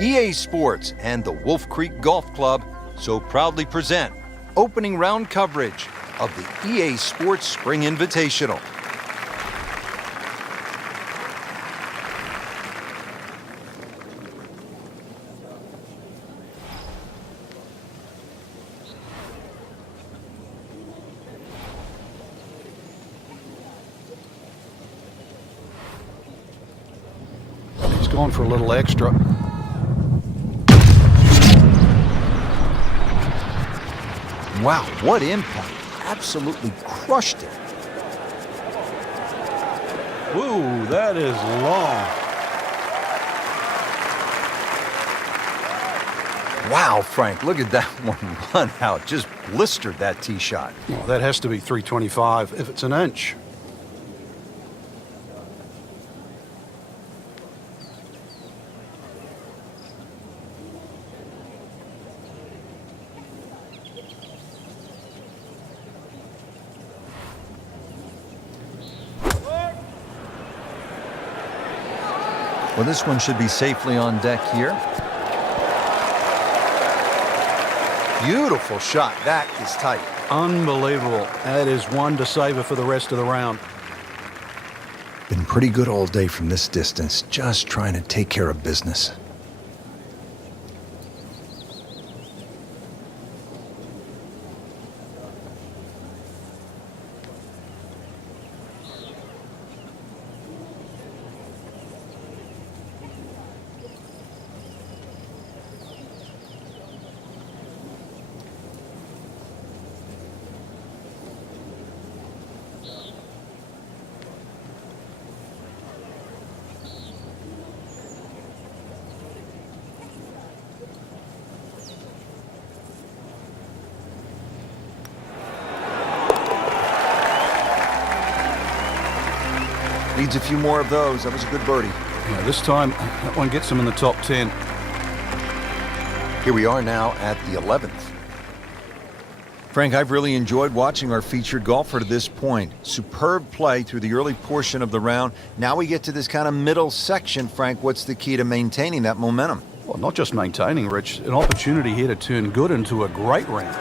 EA Sports and the Wolf Creek Golf Club so proudly present opening round coverage of the EA Sports Spring Invitational. He's going for a little extra. Wow, what impact. Absolutely crushed it. Whoa, that is long. Wow, Frank, look at that one run out. Just blistered that tee shot. Well, that has to be 325 if it's an inch. Well, this one should be safely on deck here. Beautiful shot. That is tight. Unbelievable. That is one to savor for the rest of the round. Been pretty good all day from this distance, just trying to take care of business. Needs a few more of those. That was a good birdie. Yeah, this time, that one gets him in the top 10. Here we are now at the 11th. Frank, I've really enjoyed watching our featured golfer to this point. Superb play through the early portion of the round. Now we get to this kind of middle section. Frank, what's the key to maintaining that momentum? Well, not just maintaining, Rich. An opportunity here to turn good into a great round.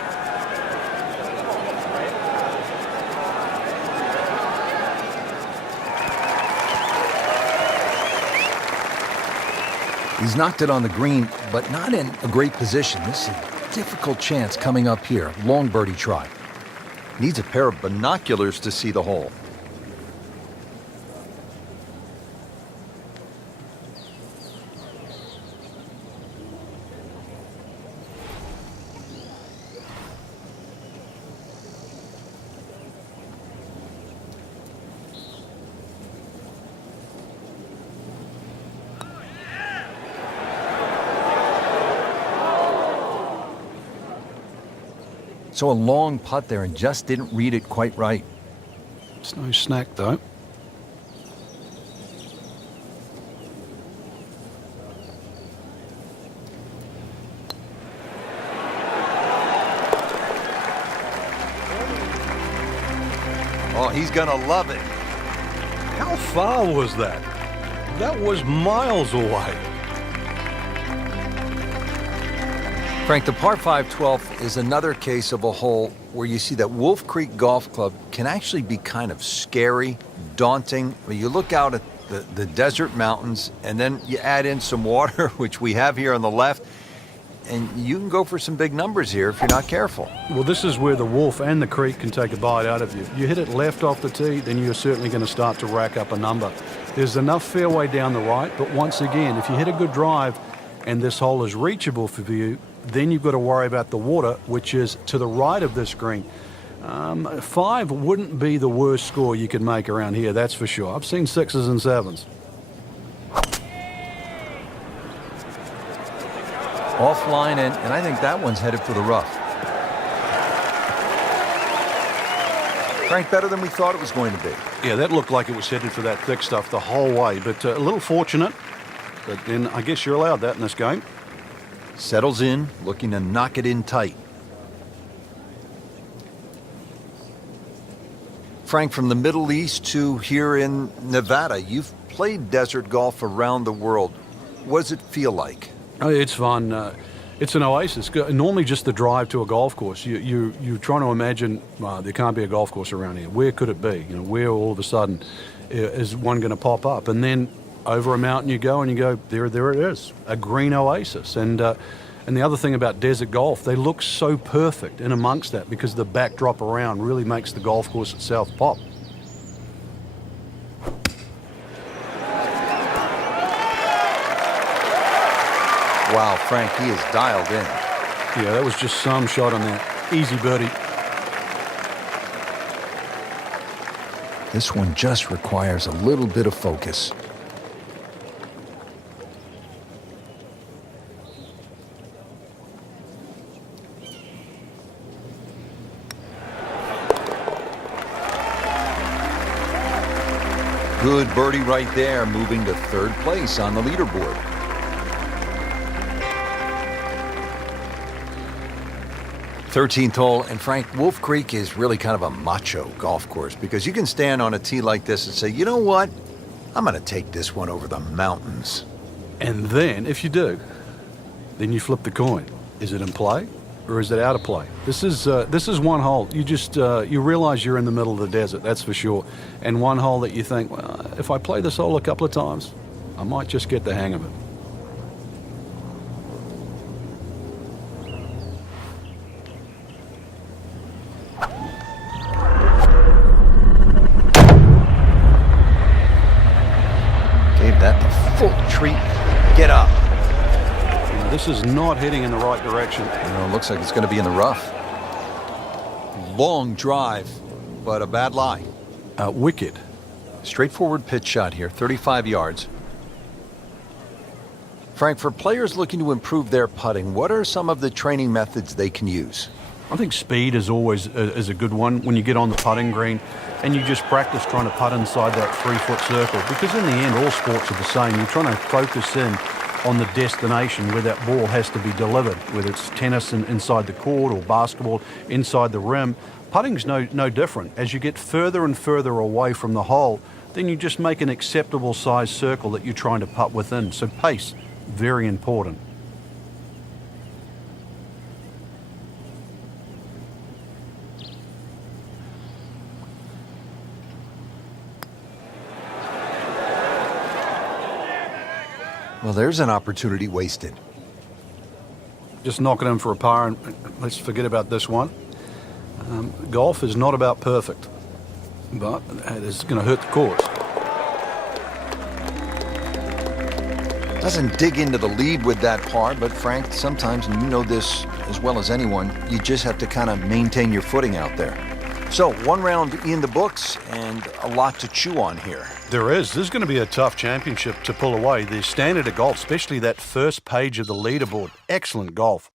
He's knocked it on the green, but not in a great position. This is a difficult chance coming up here. Long birdie try. Needs a pair of binoculars to see the hole. So a long putt there and just didn't read it quite right. It's no snack, though. Oh, he's gonna love it. How far was that? That was miles away. Frank, the par 5 12th is another case of a hole where you see that Wolf Creek Golf Club can actually be kind of scary, daunting. When you look out at the desert mountains and then you add in some water, which we have here on the left, and you can go for some big numbers here if you're not careful. Well, this is where the Wolf and the Creek can take a bite out of you. You hit it left off the tee, then you're certainly going to start to rack up a number. There's enough fairway down the right, but once again, if you hit a good drive and this hole is reachable for you, then you've got to worry about the water, which is to the right of this green. 5 wouldn't be the worst score you could make around here, that's for sure. I've seen 6s and 7s. Offline, and I think that one's headed for the rough. Frank, better than we thought it was going to be. Yeah, that looked like it was headed for that thick stuff the whole way, but a little fortunate. But then I guess you're allowed that in this game. Settles in, looking to knock it in tight. Frank, from the Middle East to here in Nevada, you've played desert golf around the world. What does it feel like? Oh, it's fun. It's an oasis. Normally, just the drive to a golf course. You're trying to imagine there can't be a golf course around here. Where could it be? Where all of a sudden is one going to pop up? And then over a mountain you go, and you go, there it is, a green oasis. And the other thing about desert golf, they look so perfect in amongst that because the backdrop around really makes the golf course itself pop. Wow, Frank, he is dialed in. Yeah, that was just some shot on that. Easy birdie. This one just requires a little bit of focus. Good birdie right there, moving to third place on the leaderboard. Thirteenth hole, and Frank, Wolf Creek is really kind of a macho golf course because you can stand on a tee like this and say, you know what? I'm going to take this one over the mountains. And then, if you do, then you flip the coin. Is it in play or is it out of play? This is one hole. You just you realize you're in the middle of the desert, that's for sure. And one hole that you think, well, if I play this hole a couple of times, I might just get the hang of it. Full treatment. Get up. Now, this is not heading in the right direction. It looks like it's going to be in the rough. Long drive, but a bad lie. Wicked. Straightforward pitch shot here, 35 yards. Frank, for players looking to improve their putting, what are some of the training methods they can use? I think speed is always is a good one when you get on the putting green and you just practice trying to putt inside that 3-foot circle, because in the end all sports are the same. You're trying to focus in on the destination where that ball has to be delivered, whether it's tennis inside the court or basketball inside the rim. Putting's no different. As you get further and further away from the hole, then you just make an acceptable size circle that you're trying to putt within. So pace, very important. Well, there's an opportunity wasted. Just knock it in for a par, and let's forget about this one. Golf is not about perfect, but it is going to hurt the course. Doesn't dig into the lead with that par, but Frank, sometimes, and you know this as well as anyone, you just have to kind of maintain your footing out there. So, one round in the books and a lot to chew on here. There is. This is going to be a tough championship to pull away. The standard of golf, especially that first page of the leaderboard. Excellent golf.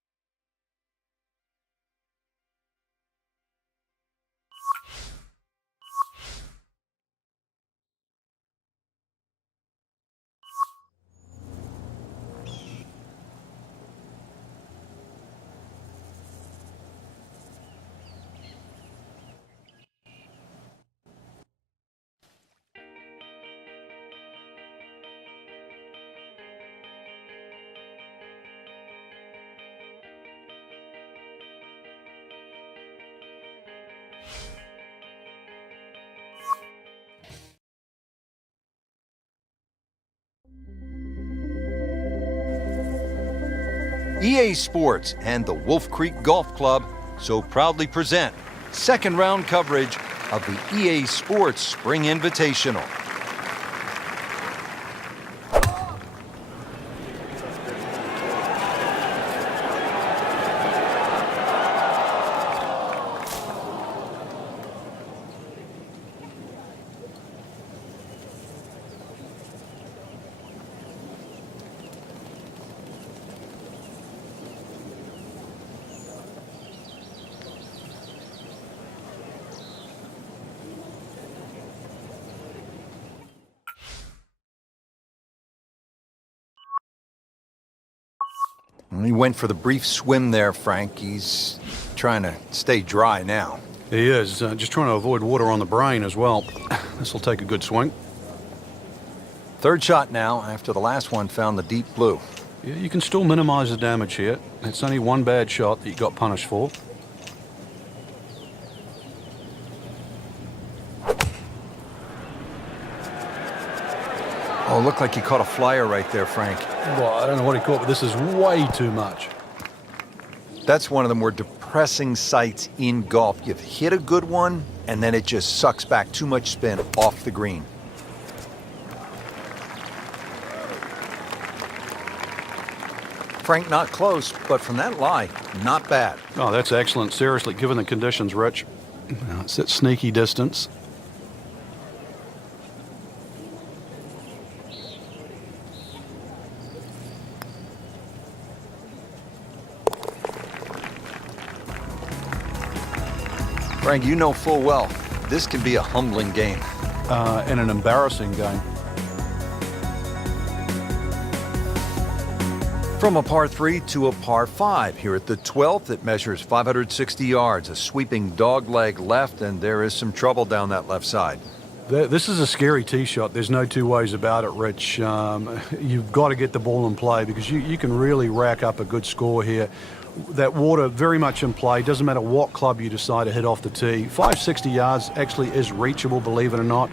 EA Sports and the Wolf Creek Golf Club so proudly present second round coverage of the EA Sports Spring Invitational. He went for the brief swim there, Frank. He's trying to stay dry now. He is. Just trying to avoid water on the brain as well. This will take a good swing. Third shot now after the last one found the deep blue. Yeah, you can still minimize the damage here. It's only one bad shot that you got punished for. Oh, looked like he caught a flyer right there, Frank. Well, I don't know what he caught, but this is way too much. That's one of the more depressing sights in golf. You've hit a good one, and then it just sucks back too much spin off the green. Frank, not close, but from that lie, not bad. Oh, that's excellent. Seriously, given the conditions, Rich. Now, it's that sneaky distance. Frank, you know full well, this can be a humbling game. And an embarrassing game. From a par 3 to a par 5 here at the 12th. It measures 560 yards, a sweeping dog leg left, and there is some trouble down that left side. This is a scary tee shot. There's no two ways about it, Rich. You've got to get the ball in play because you can really rack up a good score here. That water very much in play. Doesn't matter what club you decide to hit off the tee. 560 yards actually is reachable, believe it or not.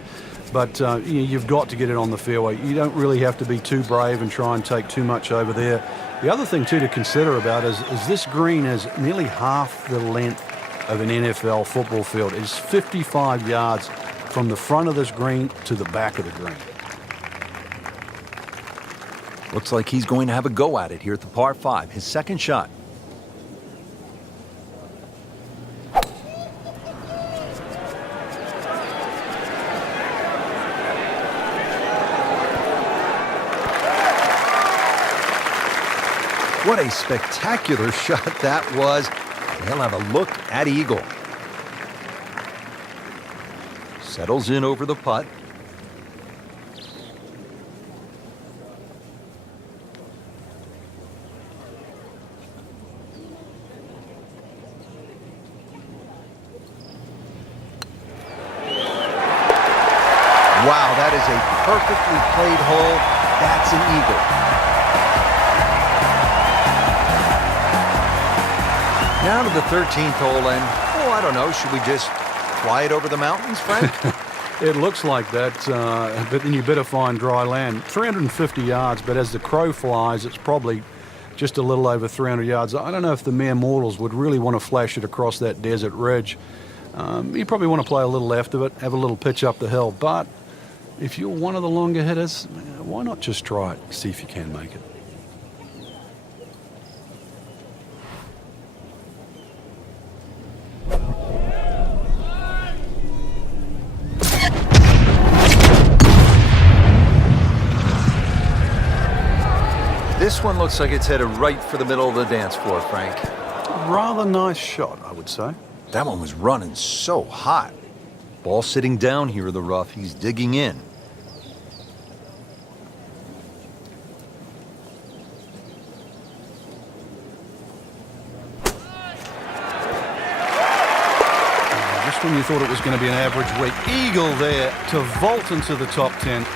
But you've got to get it on the fairway. You don't really have to be too brave and try and take too much over there. The other thing, too, to consider about is this green is nearly half the length of an NFL football field. It's 55 yards from the front of this green to the back of the green. Looks like he's going to have a go at it here at the par 5, his second shot. What a spectacular shot that was. He'll have a look at eagle. Settles in over the putt. Wow, that is a perfectly played hole. That's an eagle. Now to the 13th hole, and, I don't know, should we just fly it over the mountains, Frank? It looks like that, but then you better find dry land. 350 yards, but as the crow flies, it's probably just a little over 300 yards. I don't know if the mere mortals would really want to flash it across that desert ridge. You probably want to play a little left of it, have a little pitch up the hill, but if you're one of the longer hitters, why not just try it, see if you can make it. This one looks like it's headed right for the middle of the dance floor, Frank. Rather nice shot, I would say. That one was running so hot. Ball sitting down here in the rough. He's digging in. Just when you thought it was going to be an average week, eagle there to vault into the top 10.